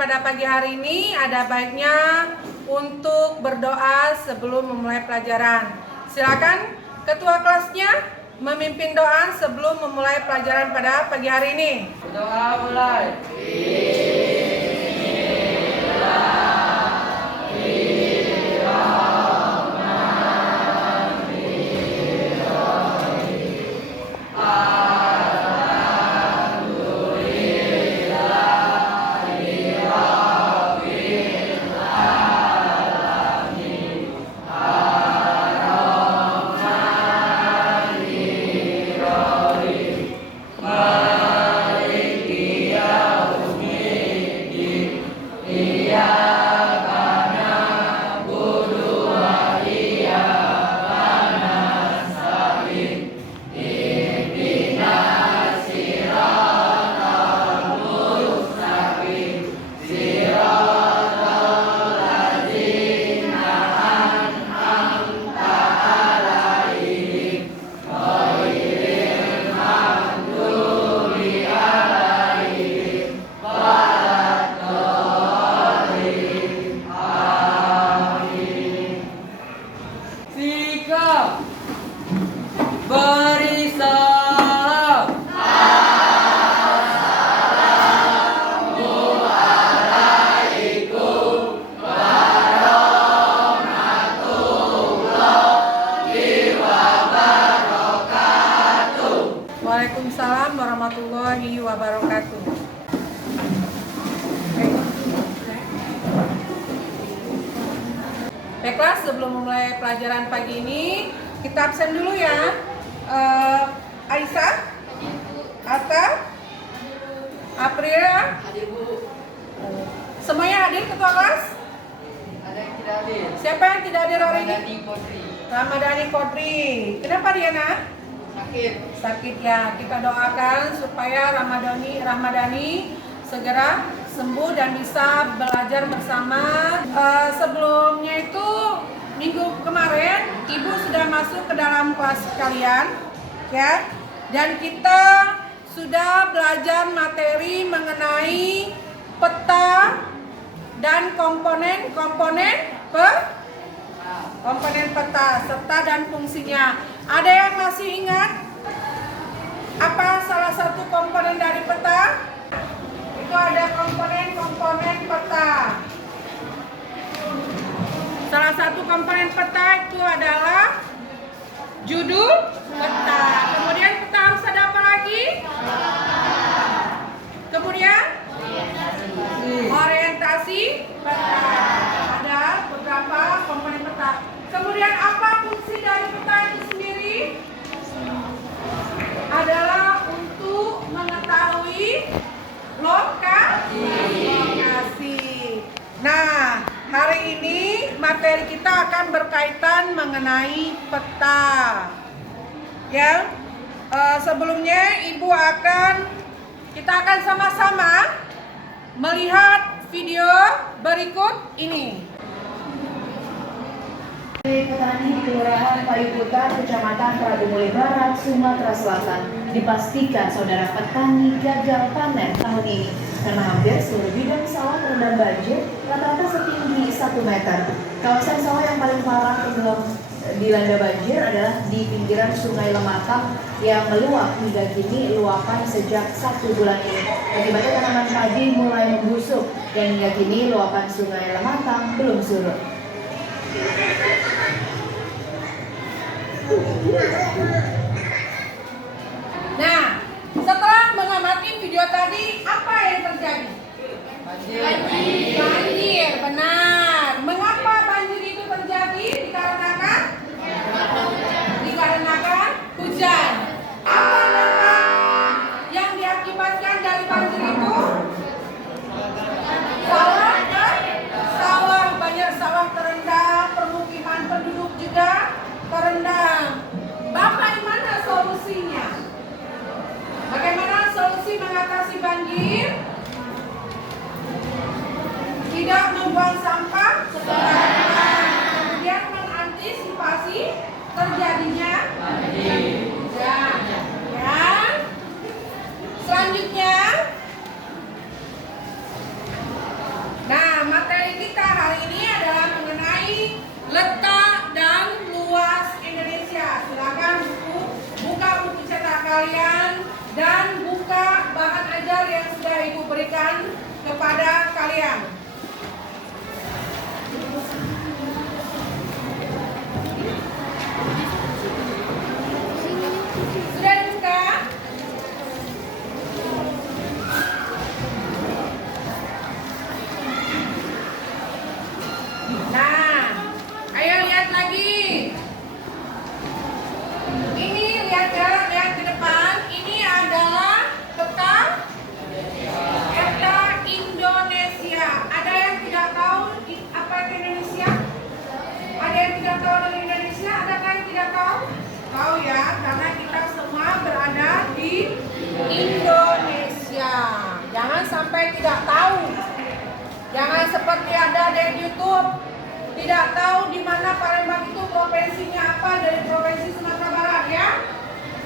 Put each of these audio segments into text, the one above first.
pada pagi hari ini ada baiknya untuk berdoa sebelum memulai pelajaran. Silakan ketua kelasnya memimpin doa sebelum memulai pelajaran pada pagi hari ini. Doa mulai. Beri salam. Assalamualaikum warahmatullahi wabarakatuh. Waalaikumsalam warahmatullahi wabarakatuh. Baiklah, sebelum memulai pelajaran pagi ini, kita absen dulu ya. Aisyah, Atta, Aprilia, semuanya hadir ketua kelas? Ada yang tidak hadir. Siapa yang tidak hadir hari ini? Ramadhani Kodri. Ramadhani Kodri. Kenapa dia nak? Sakit ya. Kita doakan supaya Ramadhani segera sembuh dan bisa belajar bersama. Sebelumnya itu minggu kemarin Ibu sudah masuk ke dalam kelas kalian ya, dan kita sudah belajar materi mengenai peta dan komponen peta serta dan fungsinya. Ada yang masih ingat apa salah satu komponen dari peta? Itu ada komponen peta. Salah satu komponen peta itu adalah judul peta. Kemudian peta harus ada apa lagi? Kemudian orientasi peta. Ada beberapa komponen peta. Kemudian apa fungsi dari peta itu sendiri? Adalah untuk mengetahui lokasi. Nah, hari ini materi kita akan berkaitan mengenai peta. Ya, sebelumnya kita akan sama-sama melihat video berikut ini. Petani di Kelurahan Payuputan, Kecamatan Pradumuli Barat, Sumatera Selatan, dipastikan saudara petani gagal panen tahun ini karena hampir seluruh bidang sawah terendam banjir, rata-rata setinggi 1 meter. Kawasan sawah yang paling parah sebelum dilanda banjir adalah di pinggiran Sungai Lematang yang meluap hingga kini luapan sejak 1 bulan ini. Akibatnya tanaman padi mulai membusuk dan hingga kini luapan Sungai Lematang belum surut. Nah, setelah mengamati video tadi, apa yang terjadi? Banjir, benar. Mengapa banjir itu terjadi? Dikarenakan hujan. Apa dampak yang diakibatkan dari banjir itu? Banyak sawah terendam, permukiman penduduk juga terendam. Bagaimana solusinya? Bagaimana solusi mengatasi banjir? Tidak membuang sampah sembarangan. Kemudian mengantisipasi terjadinya hujan. Dan selanjutnya Indonesia. Jangan sampai tidak tahu. Jangan seperti ada di YouTube tidak tahu di mana Palembang itu provinsinya apa dari provinsi Sumatera Barat ya.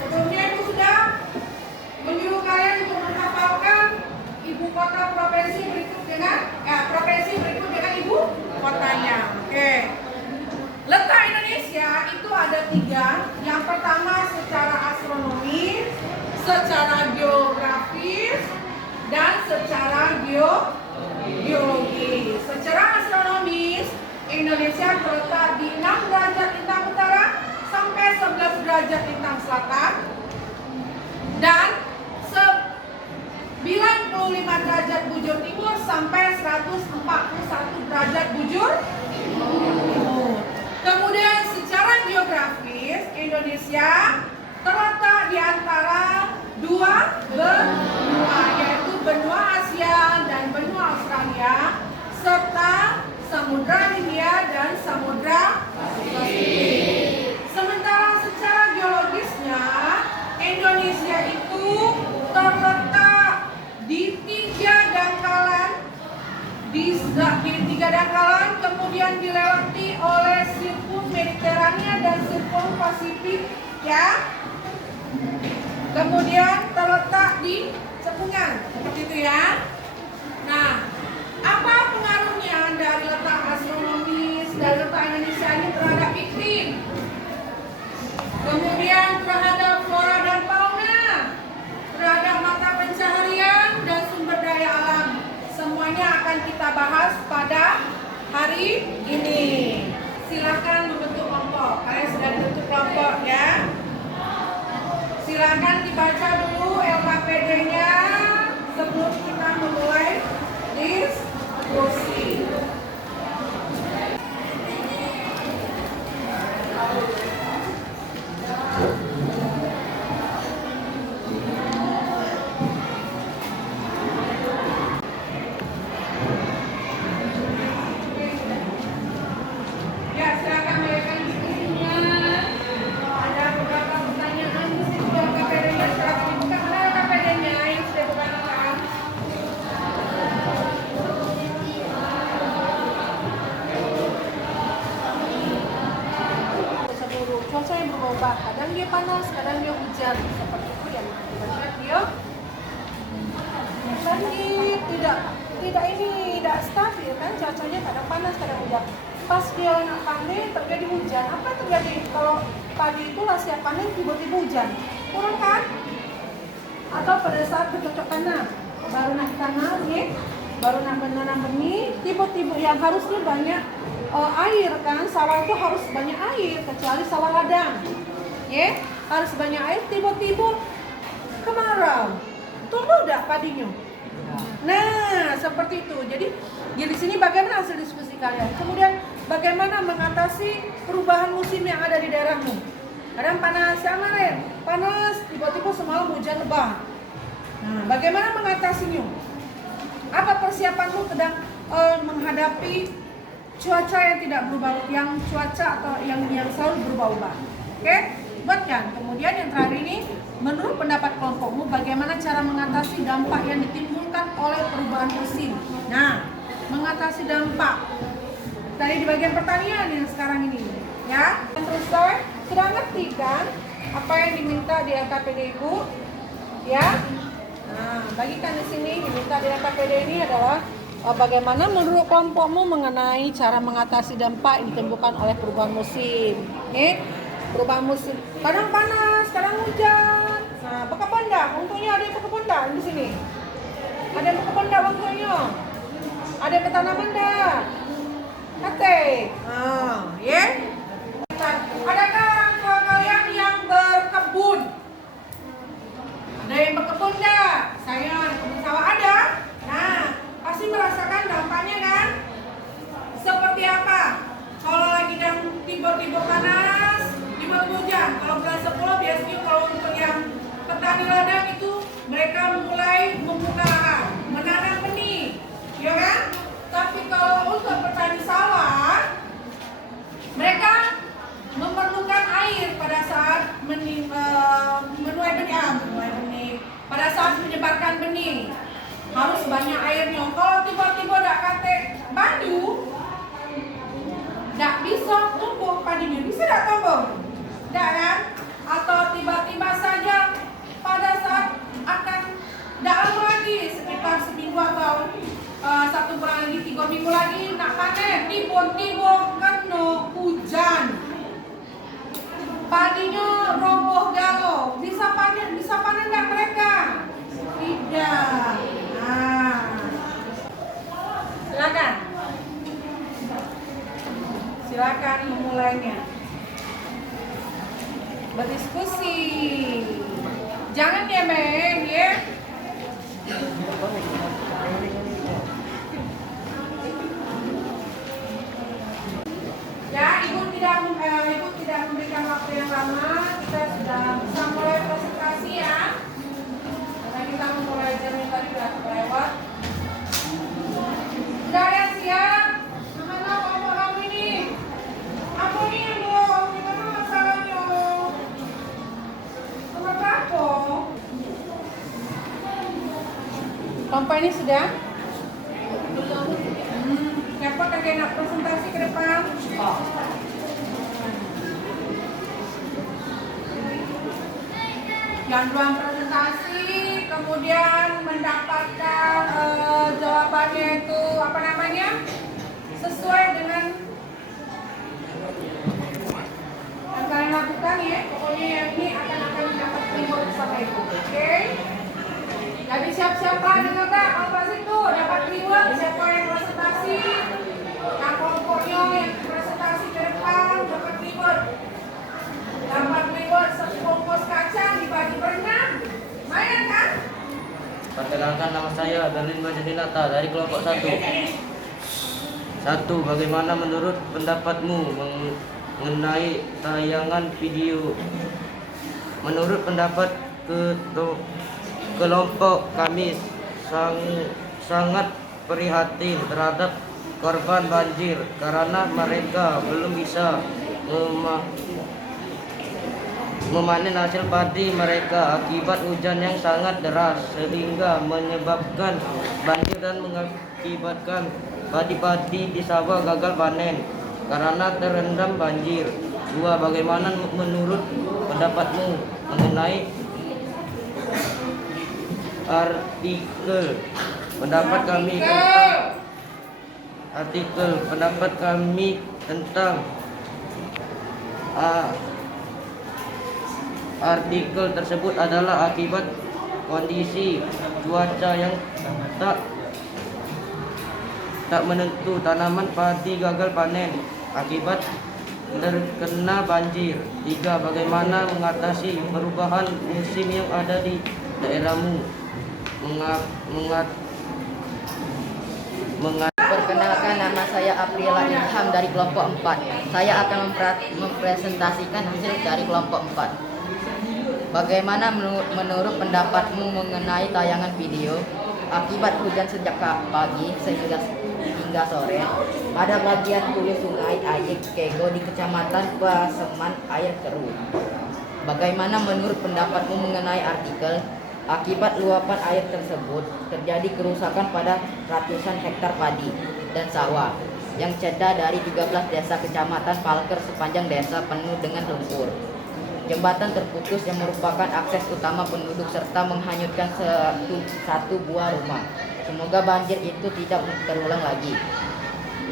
Sebelumnya itu sudah menyuruh kalian untuk menghafalkan ibu kota provinsi berikut dengan ibu kotanya. Oke. Letak Indonesia itu ada 3. Yang pertama secara astronomi, secara geografis, dan secara geologi. Secara astronomis, Indonesia terletak di 6 derajat lintang utara sampai 11 derajat lintang selatan dan 95 derajat bujur timur sampai 141 derajat bujur timur. Kemudian secara geografis, Indonesia terletak di antara 2 benua, yaitu benua Asia dan benua Australia, serta Samudra Hindia dan Samudra Pasifik. Sementara secara geologisnya, Indonesia itu terletak di 3 dangkalan, kemudian dilewati oleh sirkum Mediterania dan sirkum Pasifik, ya. Kemudian terletak di cekungan, seperti itu ya. Nah, apa pengaruhnya dari letak astronomis dan letak Indonesia ini terhadap iklim? Kemudian terhadap flora dan fauna, terhadap mata pencaharian dan sumber daya alam. Semuanya akan kita bahas pada hari ini. Silakan membentuk kelompok. Kalian sudah bentuk kelompok ya. Silakan dibaca dulu LKPD-nya sebelum kita memulai diskusi. Cuaca yang berubah, kadang dia panas, kadang dia hujan, seperti itu yang mengakibatkan dia langit tidak stabil kan, cuacanya kadang panas, kadang hujan. Pas dia nak panen terjadi hujan. Apa yang terjadi kalau padi itu siap panen tiba-tiba hujan? Kurang kan? Atau pada saat bercocok tanam, baru nak tanam nih, baru nak menanam benih, tiba-tiba yang harusnya banyak air kan, sawah itu harus banyak air, kecuali sawah ladang, ya harus banyak air, tiba-tiba kemarau, tumbuh dak padinya. Nah seperti itu. Jadi di sini bagaimana hasil diskusi kalian? Kemudian bagaimana mengatasi perubahan musim yang ada di daerahmu? Kadang panas, kemarin panas, tiba-tiba semalam hujan lebat. Nah bagaimana mengatasinya? Apa persiapanmu sedang menghadapi cuaca yang tidak berubah, yang cuaca atau yang selalu berubah-ubah? Oke, buatkan. Kemudian yang terakhir ini, menurut pendapat kelompokmu, bagaimana cara mengatasi dampak yang ditimbulkan oleh perubahan musim? Nah, mengatasi dampak tadi di bagian pertanian yang sekarang ini, ya. Terus sudah ngerti kan apa yang diminta di LKPD Ibu? Ya. Nah, bagikan di sini diminta di LKPD ini adalah bagaimana menurut kelompokmu mengenai cara mengatasi dampak yang ditimbulkan oleh perubahan musim? Nih, perubahan musim. Kadang panas, kadang hujan. Nah, berkebun dah. Untungnya ada yang berkebun dah di sini. Ada yang berkebun dah untungnya. Ada yang bertanaman dah. Oke. Nah, ya. Adakah orang tua kalian yang berkebun? Ada yang berkebun dah? Saya kebun sawah ada. Nah, pasti merasakan dampaknya kan? Seperti apa? Kalau lagi tiba-tiba panas, tiba-tiba hujan. Kalau bulan 10 biasanya kalau untuk yang petani ladang itu mereka mulai membuka lahan, menanam benih, ya kan? Tapi kalau untuk petani sawah, mereka memerlukan air pada saat menuai benih. Pada saat menyebarkan benih. Harus banyak airnya. Kalau tiba-tiba dak kate banyu, dak bisa tumbuh padinya. Bisa dak tumbuh? Dak kan? Atau tiba-tiba saja pada saat akan dak lama lagi, sekitar seminggu atau 1 bulan lagi, 3 minggu lagi nak panen, tiba-tiba kena hujan. Padinya roboh galau. Bisa panen nggak mereka? Tidak. Nah, silakan memulainya. Berdiskusi. Jangan diam-diam ya. Ya, Ibu tidak memberikan waktu yang lama. Kita sudah bisa mulai presentasi ya. Karena kita memulai jam tadi sudah kelewat. Sudah ada yang siap? Mana kelompok kamu ini? Aku ini yang belum. Gimana masalahnya? Nomor berapa? Kelompok ini sudah? Siapa kagak nak presentasi ke depan? Yang ruang presentasi, kemudian mendapatkan jawabannya itu apa namanya? Sesuai dengan yang kalian lakukan ya. Pokoknya yang ini akan mendapat reward sama itu, oke? Jadi siap-siaplah dengar tak? Apa situ dapat reward? Siapa yang presentasi? Yang kelompoknya yang presentasi ke depan dapat reward. Dapat reward sebungkus kacang dibagi berenam. Lumayan kan? Perkenalkan, nama saya Berlin Bajanilata dari kelompok 1. Bagaimana menurut pendapatmu mengenai tayangan video? Menurut pendapat kelompok kami sangat prihatin terhadap korban banjir karena mereka belum bisa memanen hasil padi mereka akibat hujan yang sangat deras sehingga menyebabkan banjir dan mengakibatkan padi-padi di sawah gagal panen karena terendam banjir. 2. Bagaimana menurut pendapatmu mengenai artikel pendapat kami tentang artikel tersebut adalah akibat kondisi cuaca yang tak menentu, tanaman padi gagal panen akibat terkena banjir. 3. Bagaimana mengatasi perubahan musim yang ada di daerahmu? Perkenalkan, nama saya Aprila Ilham dari kelompok 4. Saya akan mempresentasikan hasil dari kelompok 4. Bagaimana menurut pendapatmu mengenai tayangan video akibat hujan sejak pagi hingga sore pada bagian hulu sungai Ajik Kego di Kecamatan Paseman air keruh? Bagaimana menurut pendapatmu mengenai artikel akibat luapan air tersebut terjadi kerusakan pada ratusan hektar padi dan sawah yang ceda dari 13 desa Kecamatan Palker sepanjang desa penuh dengan lumpur. Jembatan terputus yang merupakan akses utama penduduk serta menghanyutkan satu buah rumah. Semoga banjir itu tidak terulang lagi.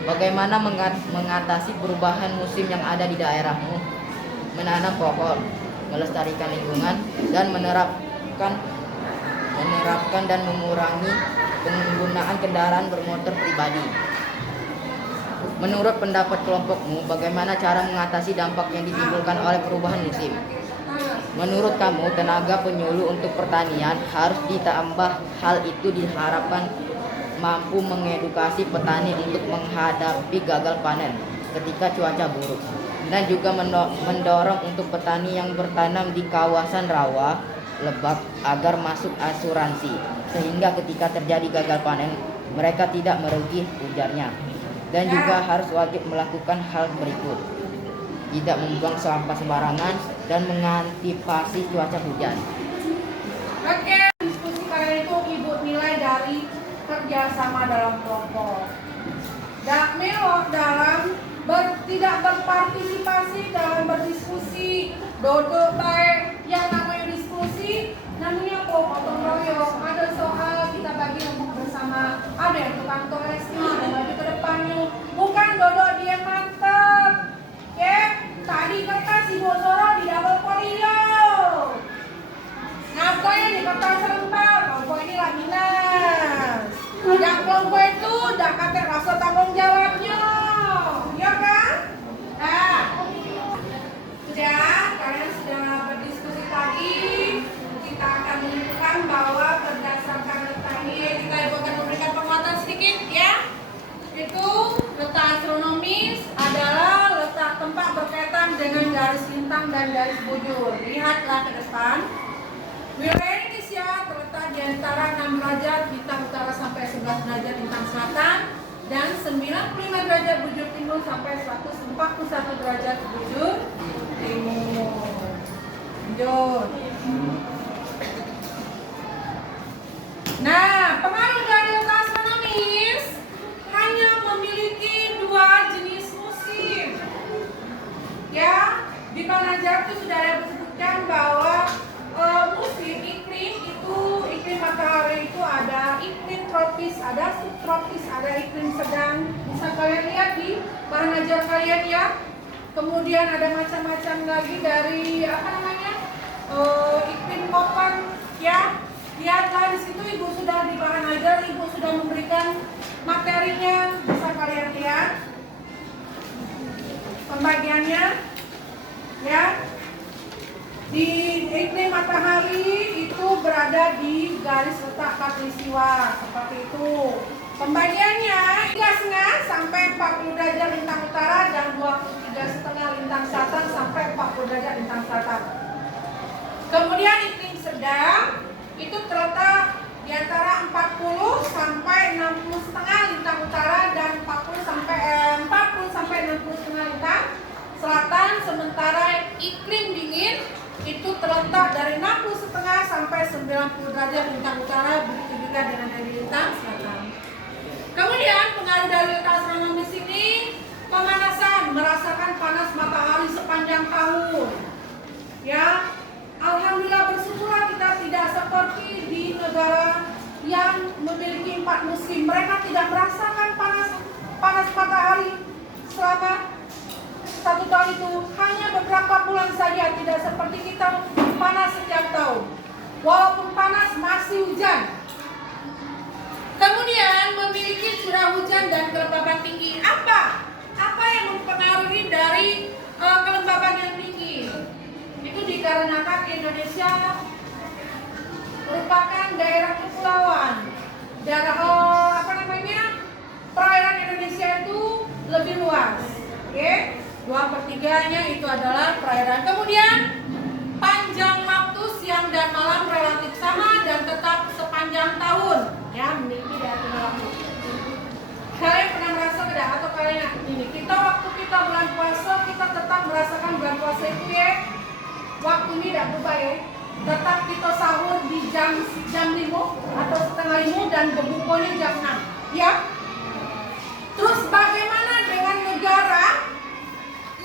Bagaimana mengatasi perubahan musim yang ada di daerahmu? Menanam pohon, melestarikan lingkungan, dan menerapkan dan mengurangi penggunaan kendaraan bermotor pribadi. Menurut pendapat kelompokmu, bagaimana cara mengatasi dampak yang ditimbulkan oleh perubahan musim? Menurut kamu, tenaga penyuluh untuk pertanian harus ditambah. Hal itu diharapkan mampu mengedukasi petani untuk menghadapi gagal panen ketika cuaca buruk, dan juga mendorong untuk petani yang bertanam di kawasan rawa lebak agar masuk asuransi, sehingga ketika terjadi gagal panen mereka tidak merugi, ujarnya. Dan juga harus wajib melakukan hal berikut: tidak membuang sampah sembarangan dan mengantisipasi cuaca hujan. Oke, diskusi kalian bekerja sama dalam kelompok. Melok dalam tidak berpartisipasi dalam berdiskusi. Dodok baik yang namanya diskusi, namanya gotong royong. Ada soal kita bagi untuk bersama. Ada yang tukang toresnya, ada maju ke depannya. Bukan dodok dia mantep. Tadi kertas si Bosoro di double folio. Ngapain di kertas serempal? Kelompok ini laminas. Yang kelompok itu udah kata rasa tanggung jawabnya. Ya kan? Sudah, kalian sudah berdiskusi tadi. Kita akan menentukan bahwa berdasarkan letak ini kita akan memberikan penguatan sedikit ya. Itu letak astronomis adalah letak tempat berkaitan dengan garis lintang dan garis bujur. Lihatlah ke depan. Wilayah Indonesia terletak di antara 6 derajat lintang utara sampai 11 derajat lintang selatan dan 95 derajat bujur timur sampai 141 derajat bujur timur. Lanjut. Nah, pengaruh dari letak astronomis hanya memiliki 2 jenis musim. Ya, di Banajar itu sudah ada disebutkan bahwa musim iklim itu, iklim matahari itu ada iklim tropis, ada subtropis, ada iklim sedang. Bisa kalian lihat di bahan ajar kalian ya. Kemudian ada macam-macam lagi dari iklim kopan ya. Lihatlah di situ ibu sudah di bahan ajar, ibu sudah memberikan materinya, bisa kalian lihat pembagiannya ya. Di iklim matahari itu berada di garis letak khatulistiwa seperti itu. Pembagiannya 3,5 sampai 40 derajat lintang utara dan 23,5 lintang selatan sampai 40 derajat lintang selatan. Kemudian iklim sedang itu terletak di antara 40 sampai 60,5 lintang utara dan 40 sampai 60,5 lintang selatan. Sementara iklim dingin itu terletak dari 60,5 sampai 90 derajat lintang utara, begitu juga dengan dari lintang selatan. Kemudian pengaruh dari letak astronomis ini pemanasan, merasakan panas matahari sepanjang tahun. Ya, alhamdulillah bersyukurlah kita tidak seperti di negara yang memiliki 4 musim. Mereka tidak merasakan panas matahari selama 1 tahun itu, hanya beberapa bulan saja, tidak seperti kita panas setiap tahun. Walaupun panas masih hujan. Kemudian memiliki curah hujan dan kelembaban tinggi. Apa yang mempengaruhi dari kelembaban yang tinggi? Itu dikarenakan Indonesia merupakan daerah kepulauan. Perairan Indonesia itu lebih luas. Oke? 2/3-nya itu adalah perairan. Kemudian panjang waktu siang dan malam relatif sama dan tetap sepanjang tahun. Ya, memiliki daya waktu. Kalian pernah merasa tidak? Atau kalian ini? Waktu kita bulan puasa, kita tetap merasakan bulan puasa itu ya. Waktu ini tidak berubah ya. Tetap kita sahur di jam 5 atau setengah 5 dan berbukanya jam 6. Ya. Terus bagaimana dengan negara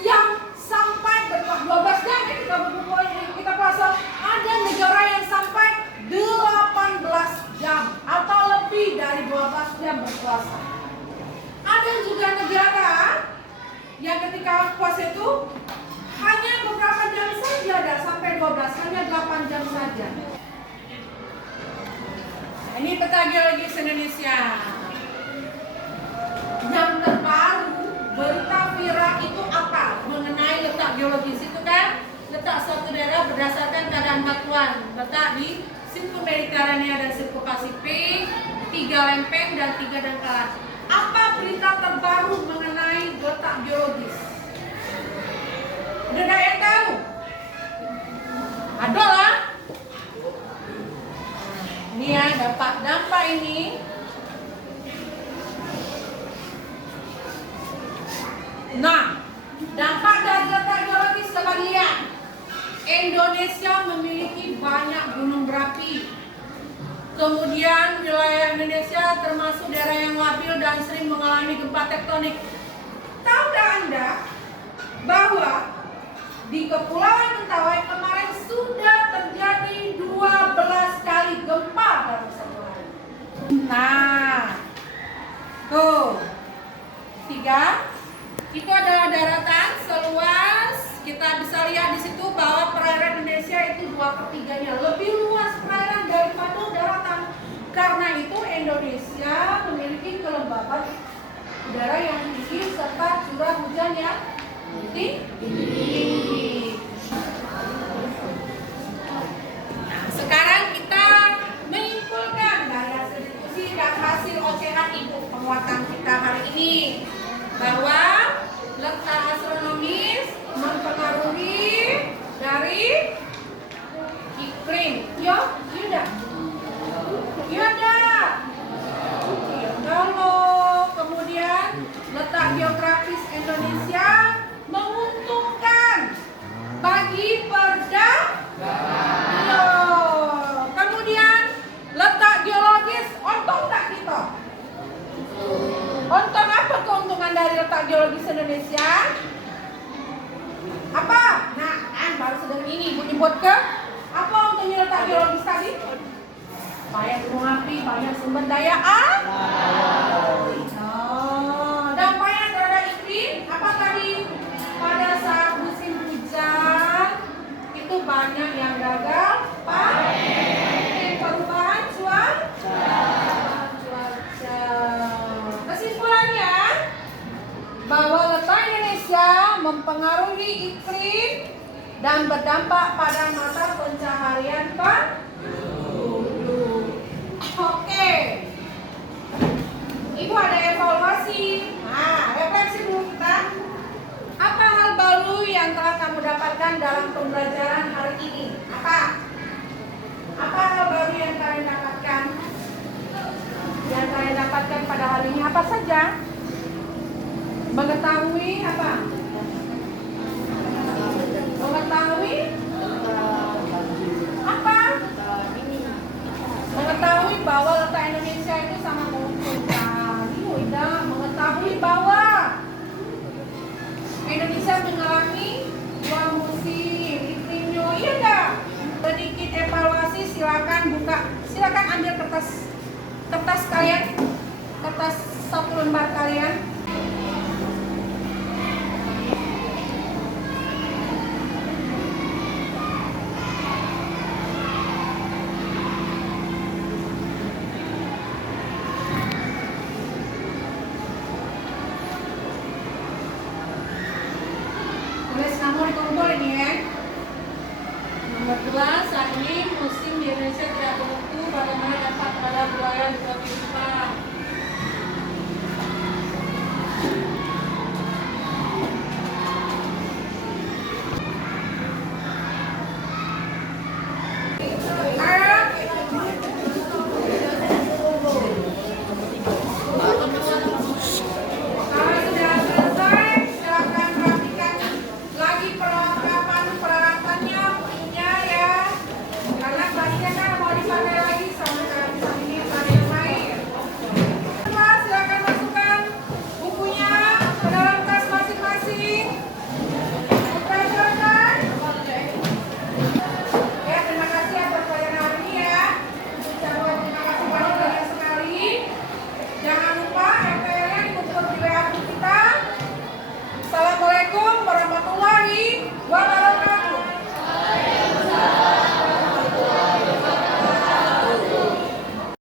yang sampai 12 jam ya kita berbuka, kita puasa? Ada negara yang sampai 18 jam atau lebih dari 12 jam berpuasa. Ada juga negara yang ketika puasa itu hanya beberapa jam saja, tidak sampai 12, hanya 8 jam saja. Ini peta geologis Indonesia. Yang terbaru, berita viral itu apa? Mengenai letak geologis itu kan, letak suatu daerah berdasarkan keadaan batuan. Letak di Sirkuit Mediterania dan Sirkuit Pasifik, 3 lempeng dan 3 dangkalan. Apa berita terbaru mengenai letak geologis? Ada yang tahu? Ada lah. Ini ya, dampak ini. Nah, dampak dari letak geologis coba lihat. Indonesia memiliki banyak gunung berapi. Kemudian wilayah Indonesia termasuk daerah yang labil dan sering mengalami gempa tektonik. Tahukah Anda bahwa di Kepulauan Mentawai kemarin sudah terjadi 12 kali gempa dalam satu hari. Nah, tuh 3 itu adalah daratan seluas, kita bisa lihat di situ bahwa perairan Indonesia itu 2/3-nya lebih luas perairan daripada daratan. Karena itu Indonesia memiliki kelembaban udara yang tinggi serta curah hujan yang tinggi. Nah, sekarang kita menyimpulkan dari hasil diskusi dan hasil ocehan ibu penguatan kita hari ini bahwa letak astronomis mempengaruhi dari iklim. Yo, Yuda. Kalau kemudian letak geografis Indonesia menguntungkan bagi perdagangan. Kemudian letak geologis untung tak kita? Untung apa keuntungan dari letak geologis Indonesia? Apa? Nah, baru sedang ini ibu nyebut ke apa untungnya letak geologis tadi? Banyak gunung api, banyak sumber daya dampaknya terhadap iklim apa tadi? Pada saat musim hujan itu banyak yang gagal panen. Perubahan cuaca. Kesimpulannya bahwa letak Indonesia mempengaruhi iklim dan berdampak pada mata pencaharian Oke. Ibu ada evaluasi. Nah, refleksi dulu kita. Apa hal baru yang telah kamu dapatkan dalam pembelajaran hari ini? Apa? Apa hal baru yang kalian dapatkan? Yang kalian dapatkan pada hari ini apa saja? Mengetahui apa? Mengetahui apa? Mengetahui bahwa letak Indonesia itu sangat menguntungkan. Mengetahui bahwa Indonesia mengalami 2 musim iklimnya, iya enggak? Sedikit evaluasi, silakan buka, silakan ambil kertas kalian, kertas 1 lembar kalian.